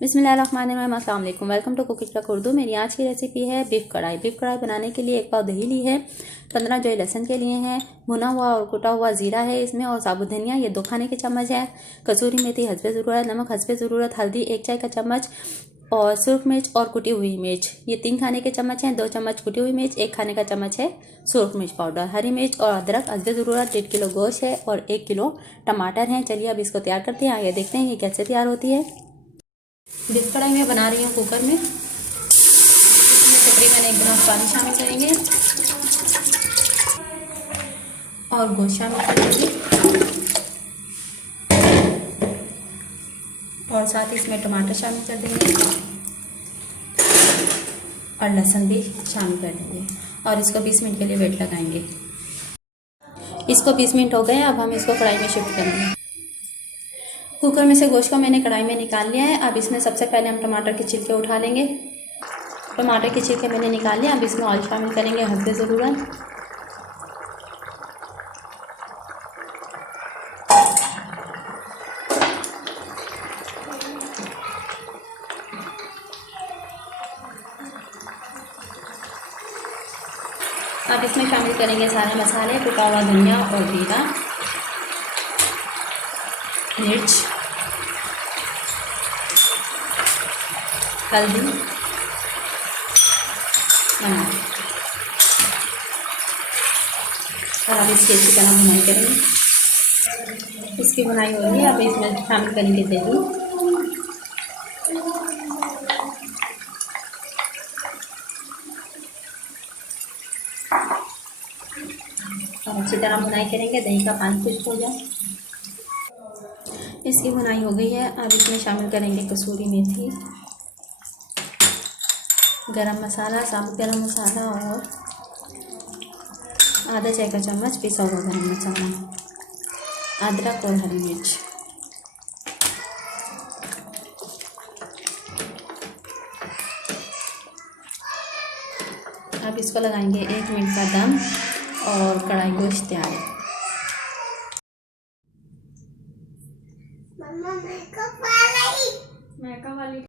बिस्मिल्लाहिर्रहमानिर्रहीम, अस्सलाम वालेकुम। Welcome to cooking truck Urdu. मेरी आज की रेसिपी है बीफ कढ़ाई। बीफ कढ़ाई बनाने के लिए 1 पाव दही ली है, 15 जो लहसुन के लिए हैं, भुना हुआ और कुटा हुआ ज़ीरा है इसमें, और साबुत धनिया ये 2 खाने के चम्मच है, कसूरी मेथी हस्बे ज़रूरत, नमक हस्बे ज़रूरत, हल्दी 1 चाय का चम्मच, और सुरख मिर्च और कुटी हुई मिर्च ये 3 खाने के चम्मच हैं। 2 चम्मच कुटी हुई मिर्च, 1 खाने का चम्मच है सुरख मिर्च पाउडर, हरी मिर्च और अदरक हस्बे ज़रूरत, 1.5 किलो गोश्त है और 1 किलो टमाटर हैं। चलिए अब इसको तैयार करते हैं। आगे देखते हैं ये कैसे तैयार होती है। बीफ कढ़ाई में बना रही हूँ कुकर में। इसमें तकरीबन 1 गिलास पानी शामिल करेंगे और गोश्त शामिल करेंगे, और साथ ही इसमें टमाटर शामिल कर देंगे और लहसुन भी शामिल कर देंगे, और इसको 20 मिनट के लिए वेट लगाएंगे। इसको 20 मिनट हो गए, अब हम इसको कढ़ाई में शिफ्ट करेंगे। कुकर में से गोश्त को मैंने कढ़ाई में निकाल लिया है। अब इसमें सबसे पहले हम टमाटर के छिलके उठा लेंगे। टमाटर के छिलके मैंने निकाल लिया। अब इसमें ऑयल शामिल करेंगे हस्बे ज़रूरत, अब इसमें शामिल करेंगे सारे मसाले, कुटा हुआ धनिया और जीरा, मिर्च, हल्दी, नमक, और अब इसकी अच्छी तरह भुनाई करेंगे। इसकी भुनाई हो गई है। अब इसमें शामिल करेंगे दही, और अच्छी तरह भुनाई करेंगे, दही का पानी खुश्क हो जाए। इसकी भुनाई हो गई है। अब इसमें शामिल करेंगे कसूरी मेथी, गरम मसाला, साबुत गरम मसाला, और आधा चाय का चम्मच पिसा हुआ गरम मसाला, अदरक और हरी मिर्च। अब इसको लगाएंगे 1 मिनट का दम, और कढ़ाई गोश्त तैयार है। मम्मा मैं कब वाली